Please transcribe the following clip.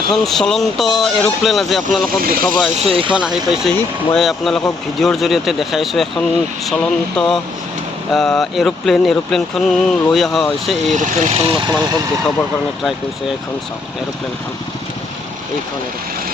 এখন চলন্ত এৰোপ্লেন আজি আপোনালোকক দেখাব আহিছোঁ। এইখন আহি পাইছেহি। মই আপোনালোকক ভিডিঅ'ৰ জৰিয়তে দেখাইছোঁ এখন চলন্ত এৰোপ্লেনখন লৈ অহা হৈছে। এই এৰোপ্লেনখন আপোনালোকক দেখাবৰ কাৰণে ট্ৰাই কৰিছোঁ। এইখন চাওক এৰোপ্লেনখন, এইখন এৰোপ্লেন।